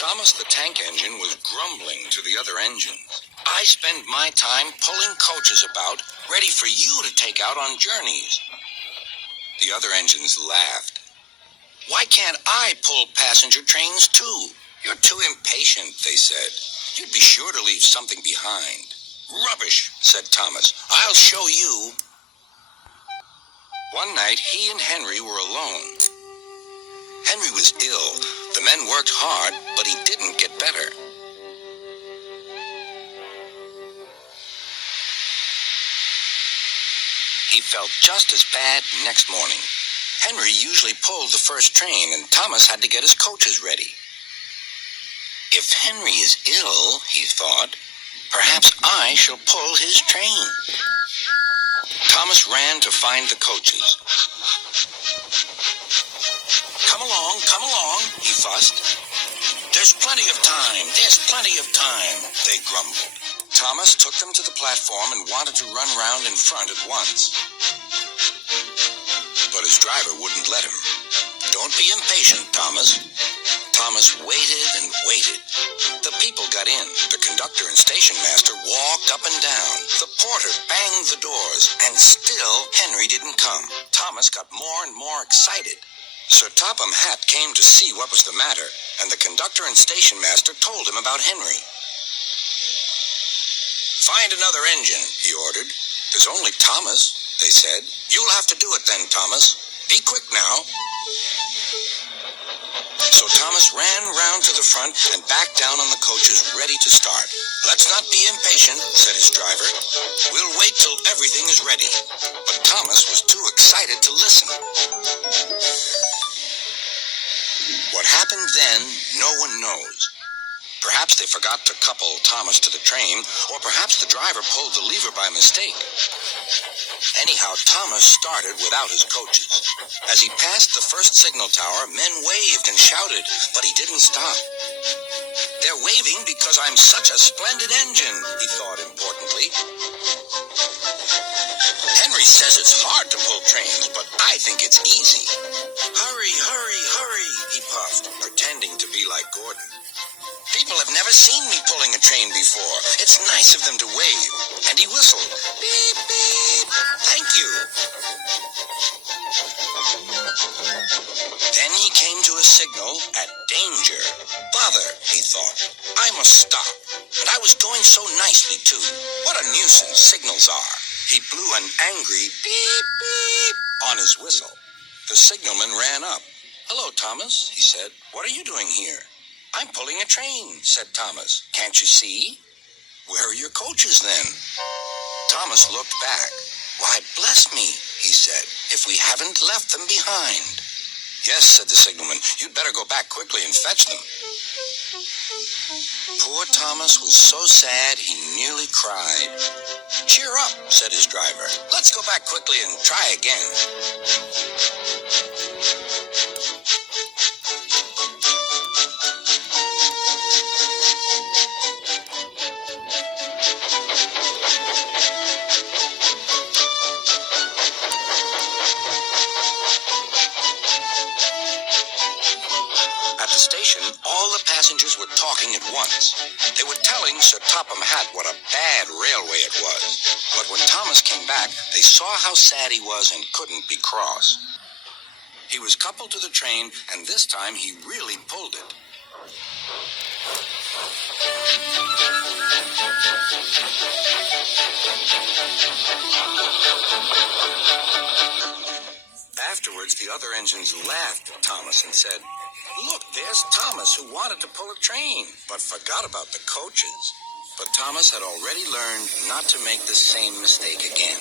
Thomas the tank engine was grumbling to the other engines. I spend my time pulling coaches about, ready for you to take out on journeys. The other engines laughed. Why can't I pull passenger trains too? You're too impatient, they said. You'd be sure to leave something behind. Rubbish, said Thomas. I'll show you. One night, he and Henry were alone. Henry was ill. The men worked hard, but he didn't get better. He felt just as bad next morning. Henry usually pulled the first train, and Thomas had to get his coaches ready. If Henry is ill, he thought, perhaps I shall pull his train. Thomas ran to find the coaches. Come along, he fussed. There's plenty of time, they grumbled. Thomas took them to the platform and wanted to run round in front at once. But his driver wouldn't let him. Don't be impatient, Thomas. Thomas waited and waited. The people got in. The conductor and station master walked up and down. The porter banged the doors, and still Henry didn't come. Thomas got more and more excited. Sir Topham Hatt came to see what was the matter, and the conductor and station master told him about Henry. Find another engine, he ordered. There's only Thomas, they said. You'll have to do it then, Thomas. Be quick now. So Thomas ran round to the front and back down on the coaches, ready to start. Let's not be impatient, said his driver. We'll wait till everything is ready. But Thomas was too excited to listen. What happened then, no one knows. Perhaps they forgot to couple Thomas to the train, or perhaps the driver pulled the lever by mistake. Anyhow, Thomas started without his coaches. As he passed the first signal tower, men waved and shouted, but he didn't stop. They're waving because I'm such a splendid engine, he thought importantly. Henry says it's hard to pull trains, but I think it's easy. Hurry, he puffed, pretending to be like Gordon. People have never seen me pulling a train before. It's nice of them to wave. And he whistled. Beep, beep. Thank you. Then he came to a signal at danger. Bother, he thought. I must stop. And I was going so nicely, too. What a nuisance signals are. He blew an angry beep, beep on his whistle. The signalman ran up. Hello, Thomas, he said. What are you doing here? I'm pulling a train, said Thomas. Can't you see? Where are your coaches, then? Thomas looked back. Why, bless me, he said, if we haven't left them behind. Yes, said the signalman. You'd better go back quickly and fetch them. Poor Thomas was so sad he nearly cried. Cheer up, said his driver. Let's go back quickly and try again. All the passengers were talking at once. They were telling Sir Topham Hatt what a bad railway it was. But when Thomas came back, they saw how sad he was and couldn't be cross. He was coupled to the train, and this time he really pulled it. Afterwards, the other engines laughed at Thomas and said, Look, there's Thomas who wanted to pull a train, but forgot about the coaches. But Thomas had already learned not to make the same mistake again.